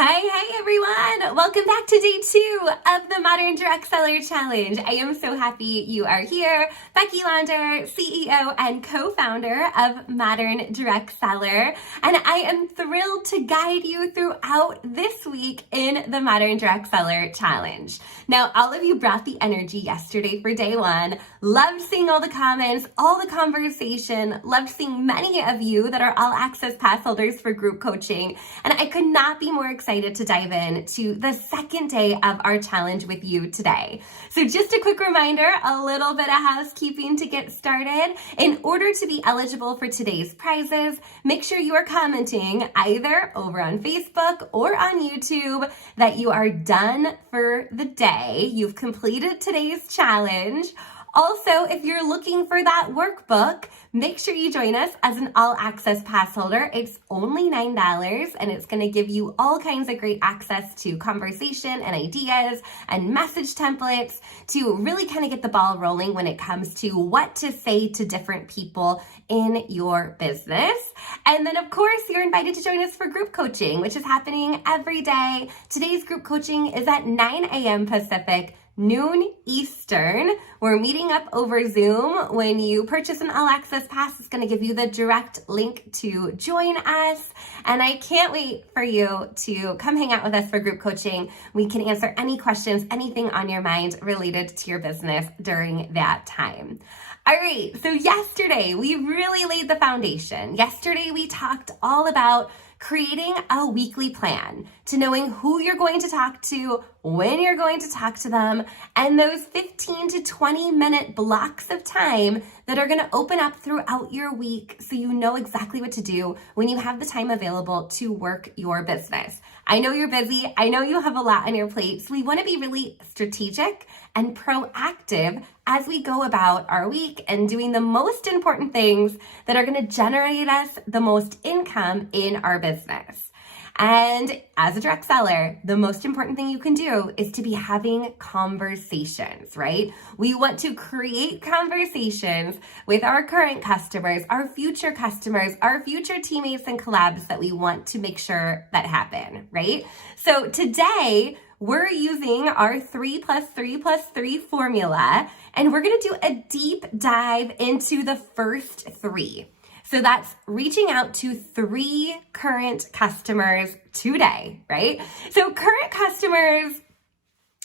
Hey everyone! Welcome back to day 2 of the Modern Direct Seller Challenge. I am so happy you are here. Becky Launder, CEO and co-founder of Modern Direct Seller, and I am thrilled to guide you throughout this week in the Modern Direct Seller Challenge. Now, all of you brought the energy yesterday for day 1. Loved seeing all the comments, all the conversation, loved seeing many of you that are all access pass holders for group coaching, and I could not be more excited to dive in to the second day of our challenge with you today. So just a quick reminder, a little bit of housekeeping to get started. In order to be eligible for today's prizes, make sure you are commenting either over on Facebook or on YouTube that you are done for the day. You've completed today's challenge. Also, if you're looking for that workbook, make sure you join us as an all-access pass holder. It's only $9, and it's going to give you all kinds of great access to conversation and ideas and message templates to really kind of get the ball rolling when it comes to what to say to different people in your business. And then, of course, you're invited to join us for group coaching, which is happening every day. Today's group coaching is at 9 a.m. Pacific, noon Eastern. We're meeting up over Zoom. When you purchase an all-access pass, it's going to give you the direct link to join us. And I can't wait for you to come hang out with us for group coaching. We can answer any questions, anything on your mind related to your business during that time. All right, so yesterday we really laid the foundation. Yesterday we talked all about creating a weekly plan to knowing who you're going to talk to, when you're going to talk to them, and those 15 to 20 minute blocks of time that are going to open up throughout your week so you know exactly what to do when you have the time available to work your business. I know you're busy. I know you have a lot on your plate, so we want to be really strategic and proactive as we go about our week and doing the most important things that are going to generate us the most income in our business. And as a direct seller, the most important thing you can do is to be having conversations, right? We want to create conversations with our current customers, our future teammates and collabs that we want to make sure that happen, right? So today, we're using our 3+3+3 formula, and we're going to do a deep dive into the first 3. So that's reaching out to 3 current customers today, right? So current customers,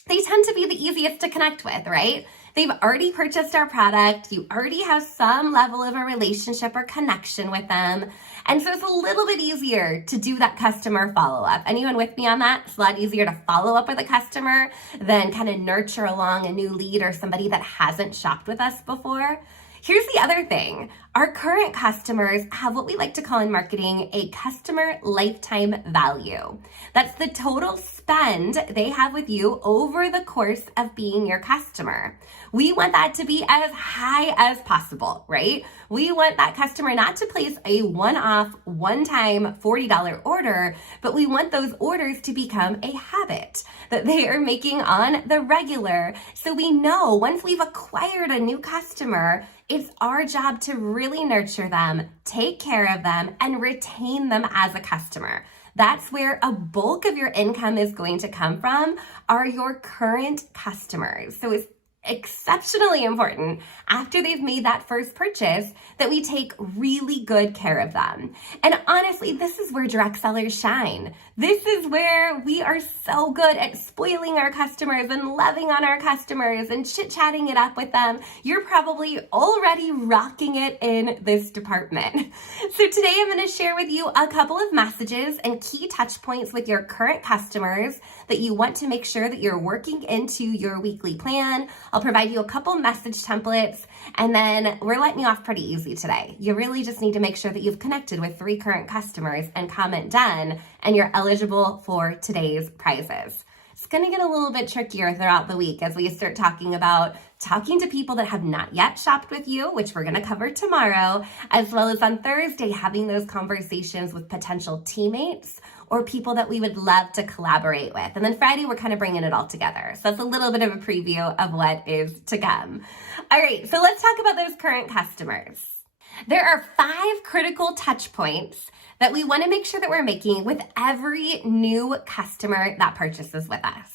they tend to be the easiest to connect with, right? They've already purchased our product. You already have some level of a relationship or connection with them. And so it's a little bit easier to do that customer follow-up. Anyone with me on that? It's a lot easier to follow up with a customer than kind of nurture along a new lead or somebody that hasn't shopped with us before. Here's the other thing. Our current customers have what we like to call in marketing a customer lifetime value. That's the total spend they have with you over the course of being your customer. We want that to be as high as possible, right? We want that customer not to place a one-off, one-time $40 order, but we want those orders to become a habit that they are making on the regular. So we know once we've acquired a new customer, it's our job to really nurture them, take care of them, and retain them as a customer. That's where a bulk of your income is going to come from, are your current customers. So it's exceptionally important after they've made that first purchase that we take really good care of them. And honestly, this is where direct sellers shine. This is where we are so good at spoiling our customers and loving on our customers and chit-chatting it up with them. You're probably already rocking it in this department. So today I'm going to share with you a couple of messages and key touch points with your current customers that you want to make sure that you're working into your weekly plan. I'll provide you a couple message templates, and then we're letting you off pretty easy today. You really just need to make sure that you've connected with 3 current customers and comment done, and you're eligible for today's prizes. It's going to get a little bit trickier throughout the week as we start talking to people that have not yet shopped with you, which we're going to cover tomorrow, as well as on Thursday, having those conversations with potential teammates or people that we would love to collaborate with. And then Friday, we're kind of bringing it all together. So that's a little bit of a preview of what is to come. All right, so let's talk about those current customers. There are 5 critical touch points that we want to make sure that we're making with every new customer that purchases with us.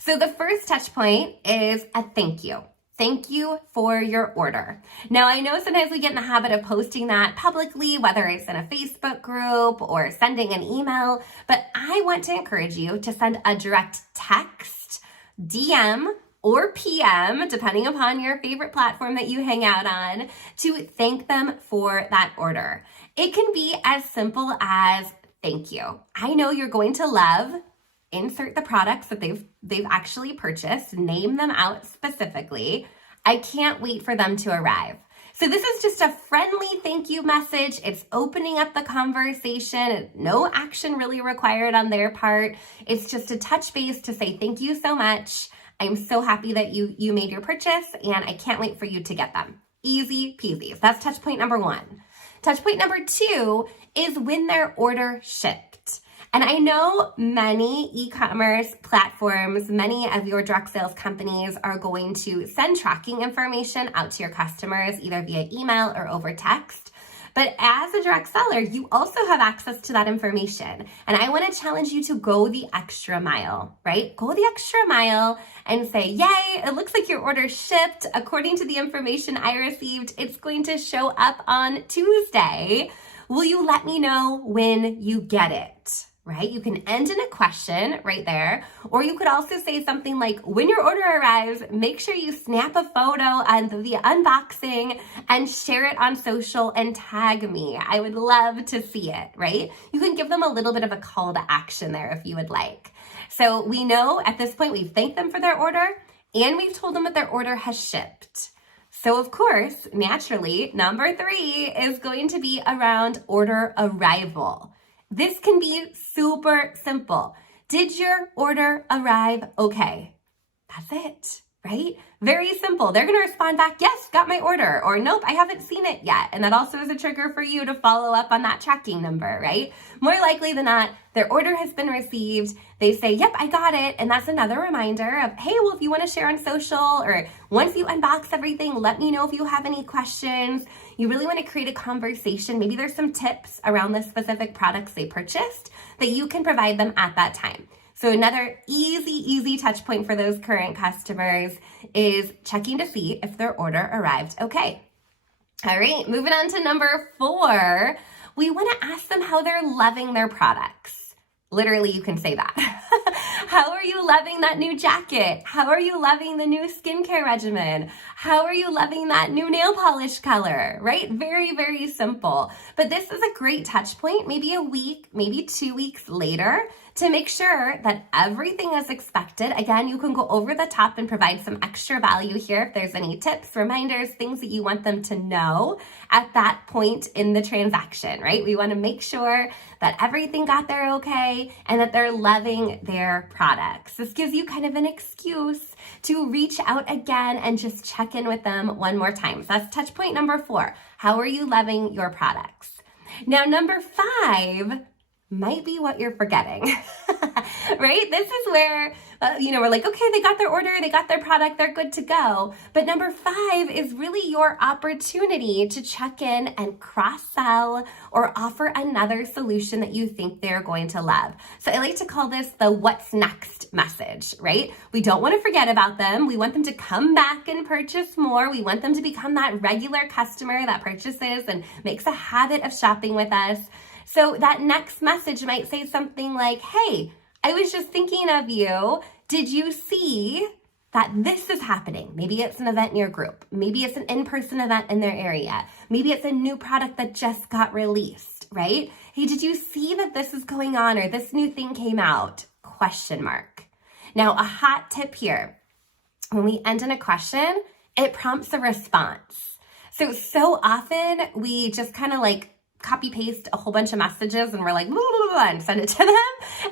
So the first touch point is a thank you. Thank you for your order. Now, I know sometimes we get in the habit of posting that publicly, whether it's in a Facebook group or sending an email, but I want to encourage you to send a direct text, DM, or PM, depending upon your favorite platform that you hang out on, to thank them for that order. It can be as simple as, thank you. I know you're going to love, insert the products that they've actually purchased, name them out specifically. I can't wait for them to arrive. So this is just a friendly thank you message. It's opening up the conversation. No action really required on their part. It's just a touch base to say thank you so much. I'm so happy that you made your purchase and I can't wait for you to get them. Easy peasy. So that's touch point number 1. Touch point number 2 is when their order shipped. And I know many e-commerce platforms, many of your direct sales companies are going to send tracking information out to your customers, either via email or over text. But as a direct seller, you also have access to that information. And I want to challenge you to go the extra mile, right? Go the extra mile and say, yay, it looks like your order shipped. According to the information I received, it's going to show up on Tuesday. Will you let me know when you get it? Right? You can end in a question right there, or you could also say something like, when your order arrives, make sure you snap a photo of the unboxing and share it on social and tag me. I would love to see it, right? You can give them a little bit of a call to action there if you would like. So we know at this point we've thanked them for their order and we've told them that their order has shipped. So of course, naturally, number 3 is going to be around order arrival. This can be super simple. Did your order arrive okay? That's it, right? Very simple. They're going to respond back, yes, got my order, or nope, I haven't seen it yet. And that also is a trigger for you to follow up on that tracking number, right? More likely than not, their order has been received. They say, yep, I got it. And that's another reminder of, hey, well, if you want to share on social or once you unbox everything, let me know if you have any questions. You really want to create a conversation. Maybe there's some tips around the specific products they purchased that you can provide them at that time. So another easy touch point for those current customers is checking to see if their order arrived okay. All right, moving on to number 4, we want to ask them how they're loving their products. Literally, you can say that. How are you loving that new jacket? How are you loving the new skincare regimen? How are you loving that new nail polish color, right? Very, very simple. But this is a great touch point, maybe a week, maybe 2 weeks later, to make sure that everything is expected. Again, you can go over the top and provide some extra value here if there's any tips, reminders, things that you want them to know at that point in the transaction, right? We want to make sure that everything got there okay and that they're loving their products. This gives you kind of an excuse to reach out again and just check in with them one more time. So that's touch point number 4. How are you loving your products? Now, number 5 might be what you're forgetting, right? This is where, we're like, okay, they got their order, they got their product, they're good to go. But number 5 is really your opportunity to check in and cross-sell or offer another solution that you think they're going to love. So I like to call this the what's next message, right? We don't want to forget about them. We want them to come back and purchase more. We want them to become that regular customer that purchases and makes a habit of shopping with us. So that next message might say something like, hey, I was just thinking of you. Did you see that this is happening? Maybe it's an event in your group. Maybe it's an in-person event in their area. Maybe it's a new product that just got released, right? Hey, did you see that this is going on or this new thing came out? Question mark. Now, a hot tip here. When we end in a question, it prompts a response. So often we just kind of like copy paste a whole bunch of messages and we're like, blah, blah, blah, and send it to them.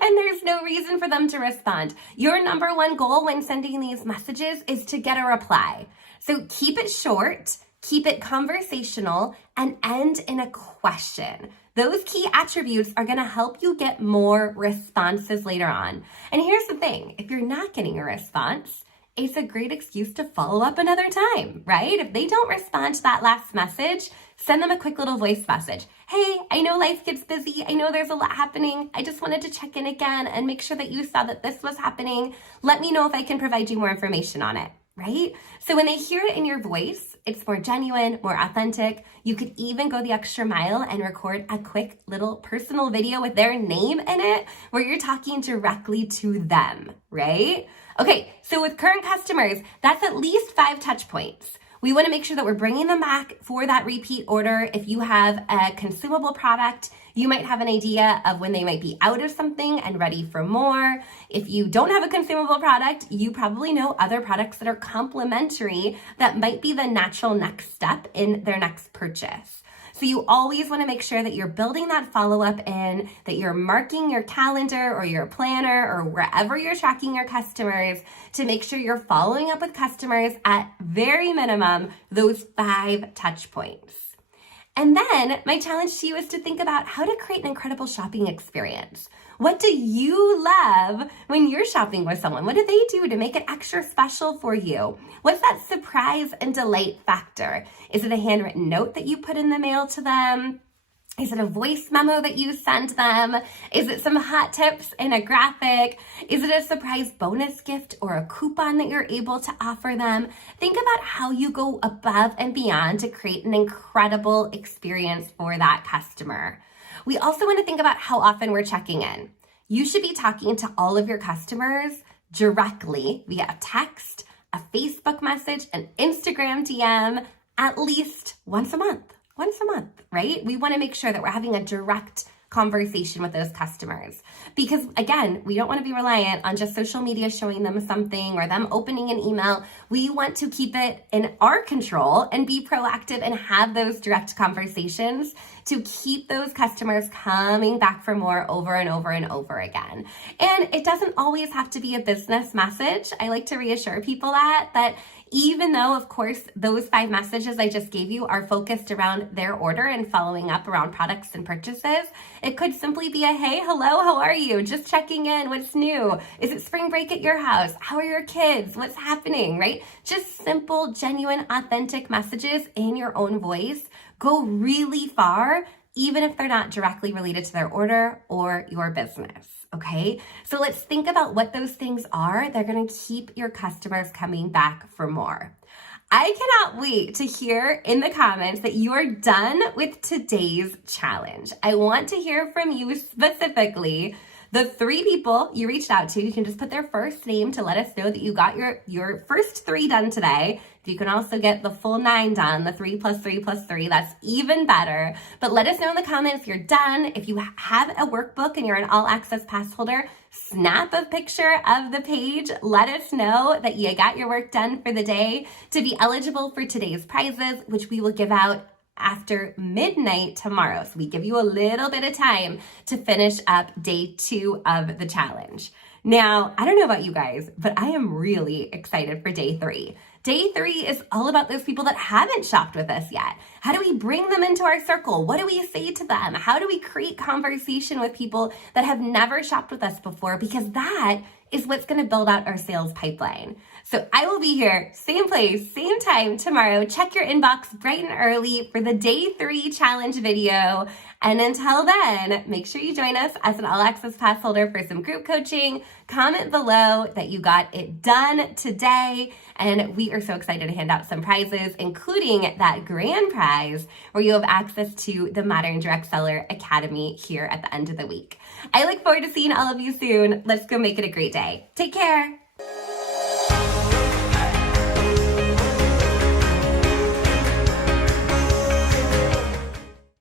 And there's no reason for them to respond. Your number 1 goal when sending these messages is to get a reply. So keep it short, keep it conversational, and end in a question. Those key attributes are going to help you get more responses later on. And here's the thing, if you're not getting a response, it's a great excuse to follow up another time, right? If they don't respond to that last message, Send them a quick little voice message. Hey, I know life gets busy. I know there's a lot happening. I just wanted to check in again and make sure that you saw that this was happening. Let me know if I can provide you more information on it, right? So when they hear it in your voice, it's more genuine, more authentic. You could even go the extra mile and record a quick little personal video with their name in it where you're talking directly to them, right? Okay, so with current customers, that's at least 5 touch points. We want to make sure that we're bringing them back for that repeat order. If you have a consumable product, you might have an idea of when they might be out of something and ready for more. If you don't have a consumable product, you probably know other products that are complementary that might be the natural next step in their next purchase. So you always want to make sure that you're building that follow-up in, that you're marking your calendar or your planner or wherever you're tracking your customers to make sure you're following up with customers at very minimum those 5 touch points. And then my challenge to you is to think about how to create an incredible shopping experience. What do you love when you're shopping with someone? What do they do to make it extra special for you? What's that surprise and delight factor? Is it a handwritten note that you put in the mail to them? Is it a voice memo that you send them? Is it some hot tips in a graphic? Is it a surprise bonus gift or a coupon that you're able to offer them? Think about how you go above and beyond to create an incredible experience for that customer. We also want to think about how often we're checking in. You should be talking to all of your customers directly via a text, a Facebook message, an Instagram DM at least once a month, right? We want to make sure that we're having a direct conversation with those customers because again, we don't want to be reliant on just social media showing them something or them opening an email. We want to keep it in our control and be proactive and have those direct conversations to keep those customers coming back for more over and over and over again. And it doesn't always have to be a business message. I like to reassure people that even though, of course, those 5 messages I just gave you are focused around their order and following up around products and purchases, it could simply be a, hey, hello, how are you? Just checking in, what's new? Is it spring break at your house? How are your kids? What's happening, right? Just simple, genuine, authentic messages in your own voice go really far, even if they're not directly related to their order or your business. Okay, so let's think about what those things are. They're going to keep your customers coming back for more. I cannot wait to hear in the comments that you are done with today's challenge. I want to hear from you specifically. The 3 people you reached out to, you can just put their first name to let us know that you got your first 3 done today. If you can also get the full 9 done, the 3 plus 3 plus 3, that's even better. But let us know in the comments if you're done. If you have a workbook and you're an all access pass holder, snap a picture of the page. Let us know that you got your work done for the day to be eligible for today's prizes, which we will give out after midnight tomorrow. So we give you a little bit of time to finish up day 2 of the challenge. Now, I don't know about you guys, but I am really excited for day 3. Day 3 is all about those people that haven't shopped with us yet. How do we bring them into our circle? What do we say to them? How do we create conversation with people that have never shopped with us before? Because that is what's going to build out our sales pipeline. So I will be here, same place, same time tomorrow. Check your inbox bright and early for the day 3 challenge video. And until then, make sure you join us as an all access pass holder for some group coaching. Comment below that you got it done today. And we are so excited to hand out some prizes, including that grand prize where you have access to the Modern Direct Seller Academy here at the end of the week. I look forward to seeing all of you soon. Let's go make it a great day. Take care.